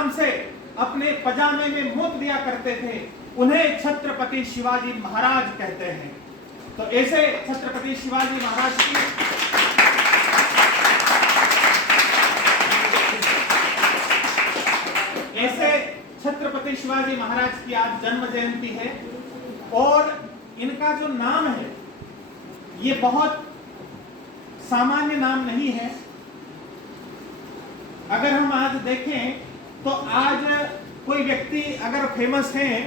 नाम से अपने पजामे में मूत दिया करते थे, उन्हें छत्रपति शिवाजी महाराज कहते हैं। तो ऐसे छत्रपति शिवाजी महाराज की आज जन्म जयंती है। और इनका जो नाम है ये बहुत सामान्य नाम नहीं है। अगर हम आज देखें तो आज कोई व्यक्ति अगर फेमस है,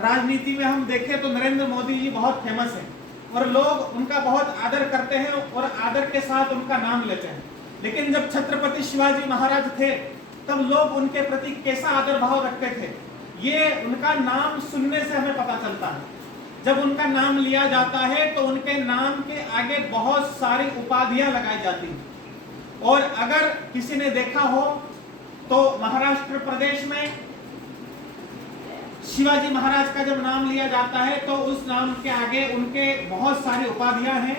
राजनीति में हम देखें तो नरेंद्र मोदी जी बहुत फेमस हैं और लोग उनका बहुत आदर करते हैं और आदर के साथ उनका नाम लेते हैं। लेकिन जब छत्रपति शिवाजी महाराज थे तब लोग उनके प्रति कैसा आदर भाव रखते थे, ये उनका नाम सुनने से हमें पता चलता है। जब उनका नाम लिया जाता है तो उनके नाम के आगे बहुत सारी उपाधियां लगाई जाती हैं। और अगर किसी ने देखा हो तो महाराष्ट्र प्रदेश में शिवाजी महाराज का जब नाम लिया जाता है तो उस नाम के आगे उनके बहुत सारी उपाधियां हैं,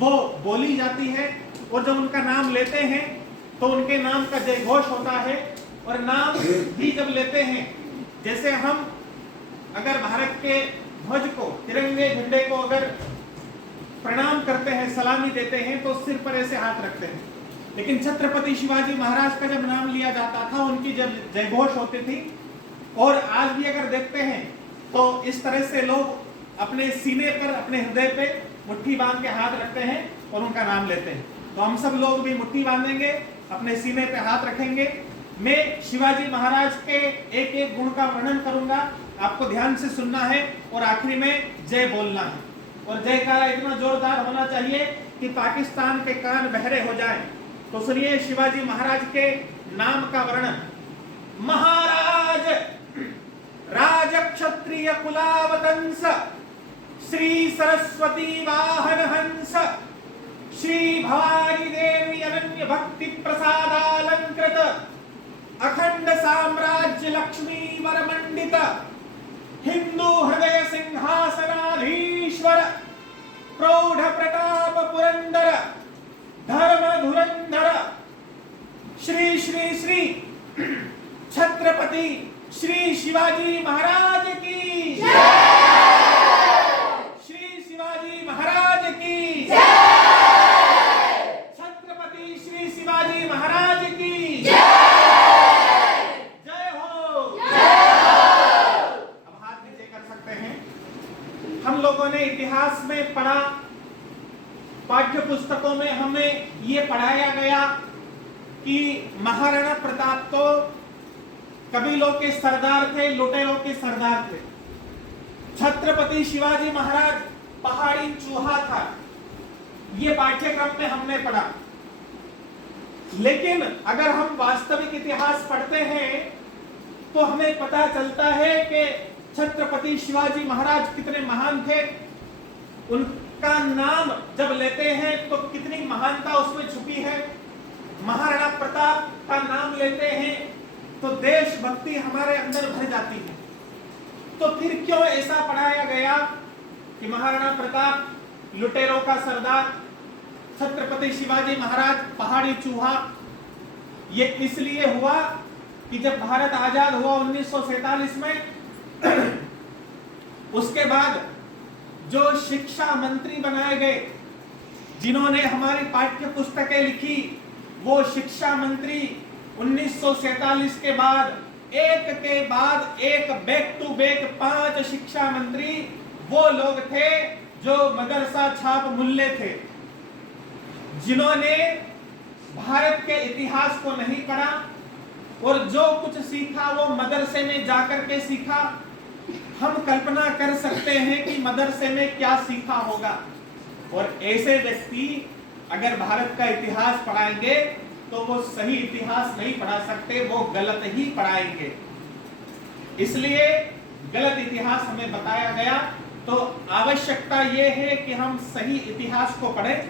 वो बोली जाती है। और जब उनका नाम लेते हैं तो उनके नाम का जय घोष होता है। और नाम भी जब लेते हैं, जैसे हम अगर भारत के ध्वज को, तिरंगे झंडे को अगर प्रणाम करते हैं, सलामी देते हैं तो सिर पर ऐसे हाथ रखते हैं। लेकिन छत्रपति शिवाजी महाराज का जब नाम लिया जाता था, उनकी जब जय घोष होती थी। और आज भी अगर देखते हैं तो इस तरह से लोग अपने सीने पर, अपने हृदय पे मुट्ठी बांध के हाथ रखते हैं और उनका नाम लेते हैं। तो हम सब लोग भी मुट्ठी बांधेंगे, अपने सीने पे हाथ रखेंगे। मैं शिवाजी महाराज के एक एक गुण का वर्णन करूंगा, आपको ध्यान से सुनना है और आखिरी में जय बोलना है। और जयकारा इतना जोरदार होना चाहिए कि पाकिस्तान के कान बहरे हो जाएं। तो सुनिए शिवाजी महाराज के नाम का वर्णन। महाराज राज क्षत्रिय कुलावतंस, श्री सरस्वती वाहन हंस, श्री भवानी देवी अनन्य भक्ति प्रसादालंकृत, अखंड साम्राज्य लक्ष्मी वरमंडित, हिंदू हृदय सिंहासनाधीश्वर, प्रौढ़ प्रताप पुरंदर, धर्म धुरंधर, श्री श्री श्री छत्रपति श्री शिवाजी महाराज की जय। श्री शिवाजी महाराज की जय। छत्रपति श्री शिवाजी महाराज की जय। जय हो, जय हो। अब हाथ नीचे कर सकते हैं। हम लोगों ने इतिहास में पढ़ा, पाठ्य पुस्तकों में हमें ये पढ़ाया गया कि महाराणा प्रताप तो कबीलों के सरदार थे, लुटेरों के सरदार थे। छत्रपति शिवाजी महाराज पहाड़ी चूहा था, ये पाठ्यक्रम में हमने पढ़ा। लेकिन अगर हम वास्तविक इतिहास पढ़ते हैं तो हमें पता चलता है कि छत्रपति शिवाजी महाराज कितने महान थे। उनका नाम जब लेते हैं तो कितनी महानता उसमें छुपी है। महाराणा प्रताप का नाम लेते हैं तो देशभक्ति हमारे अंदर भर जाती है। तो फिर क्यों ऐसा पढ़ाया गया कि महाराणा प्रताप लुटेरों का सरदार, छत्रपति शिवाजी महाराज पहाड़ी चूहा। ये इसलिए हुआ कि जब भारत आजाद हुआ 1947 में, उसके बाद जो शिक्षा मंत्री बनाए गए, जिन्होंने हमारी पाठ्य पुस्तकें लिखी, वो शिक्षा मंत्री 1947 के बाद एक के बाद एक, बैक टू बैक 5 शिक्षा मंत्री वो लोग थे जो मदरसा छाप मुल्ले थे, जिन्होंने भारत के इतिहास को नहीं पढ़ा और जो कुछ सीखा वो मदरसे में जाकर के सीखा। हम कल्पना कर सकते हैं कि मदरसे में क्या सीखा होगा। और ऐसे व्यक्ति अगर भारत का इतिहास पढ़ाएंगे तो वो सही इतिहास नहीं पढ़ा सकते, वो गलत ही पढ़ाएंगे। इसलिए गलत इतिहास हमें बताया गया। तो आवश्यकता ये है कि हम सही इतिहास को पढ़ें।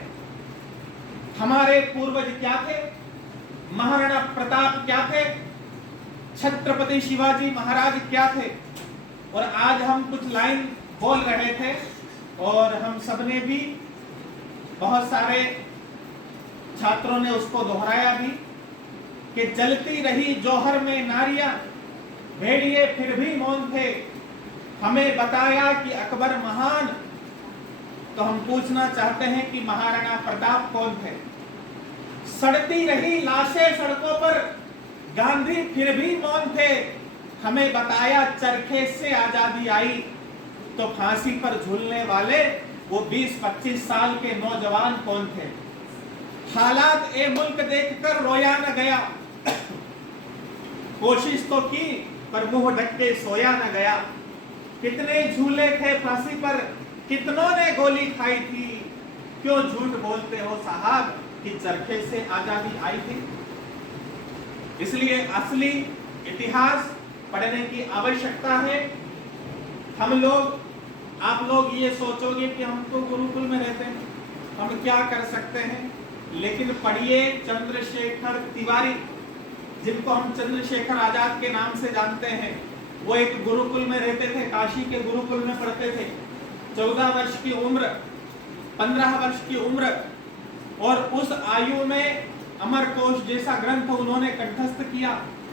हमारे पूर्वज क्या थे, महाराणा प्रताप क्या थे, छत्रपति शिवाजी महाराज क्या थे। और आज हम कुछ लाइन बोल रहे थे और हम सबने भी, बहुत सारे छात्रों ने उसको दोहराया भी। कि जलती रही जौहर में नारियां, भेड़िए फिर भी मौन थे, हमें बताया कि अकबर महान। तो हम पूछना चाहते हैं कि महाराणा प्रताप कौन थे? सड़ती रही लाशें सड़कों पर, गांधी फिर भी मौन थे, हमें बताया चरखे से आजादी आई। तो फांसी पर झूलने वाले वो 20-25 साल के नौजवान कौन थे? हालात ए मुल्क देखकर रोया न गया, कोशिश तो की पर मुंह ढक के सोया न गया। कितने झूले थे फांसी पर, कितनों ने गोली खाई थी, क्यों झूठ बोलते हो साहब कि चरखे से आजादी आई थी? इसलिए असली इतिहास पढ़ने की आवश्यकता है। हम लोग, आप लोग ये सोचोगे कि हम तो गुरुकुल में रहते हैं, हम क्या कर सकते हैं, लेकिन पढ़िए चंद्रशेखर तिवारी, जिनको हम चंद्रशेखर आजाद के नाम से जानते हैं। वो एक गुरुकुल में रहते थे, काशी के गुरुकुल में पढ़ते थे। 14 वर्ष की उम्र, 15 वर्ष की उम्र, और उस आयु में अमरकोश जैसा ग्रंथ उन्होंने कंठस्थ किया।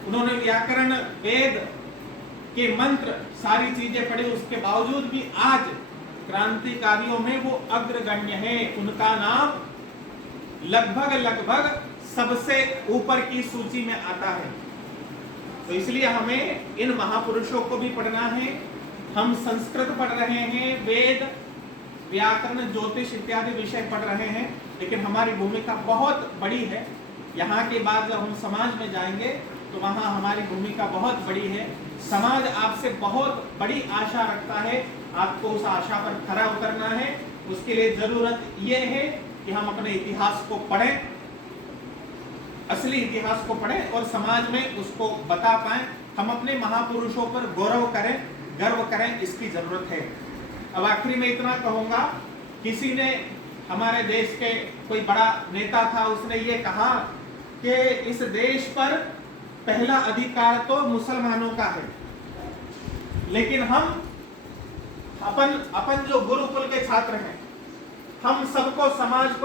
उन्होंने व्याकरण, वेद के मंत्र, सारी चीजें पढ़ी। उसके बावजूद भी आज क्रांतिकारियों में वो अग्रगण्य है। उनका नाम लगभग सबसे ऊपर की सूची में आता है। तो इसलिए हमें इन महापुरुषों को भी पढ़ना है। हम संस्कृत पढ़ रहे हैं, वेद, व्याकरण, ज्योतिष इत्यादि विषय पढ़ रहे हैं, लेकिन हमारी भूमिका बहुत बड़ी है। यहाँ के बाद जब हम समाज में जाएंगे तो वहाँ हमारी भूमिका बहुत बड़ी है। समाज आपसे बहुत बड़ी आशा रखता है, आपको उस आशा पर खरा उतरना है। उसके लिए जरूरत यह है कि हम अपने इतिहास को पढ़ें, असली इतिहास को पढ़ें और समाज में उसको बता पाएं। हम अपने महापुरुषों पर गौरव करें, गर्व करें, इसकी जरूरत है। अब आखिरी में इतना कहूंगा, किसी ने, हमारे देश के कोई बड़ा नेता था, उसने ये कहा कि इस देश पर पहला अधिकार तो मुसलमानों का है, लेकिन हम अपन जो गुरुकुल के छात्र हैं, हम सबको, समाज को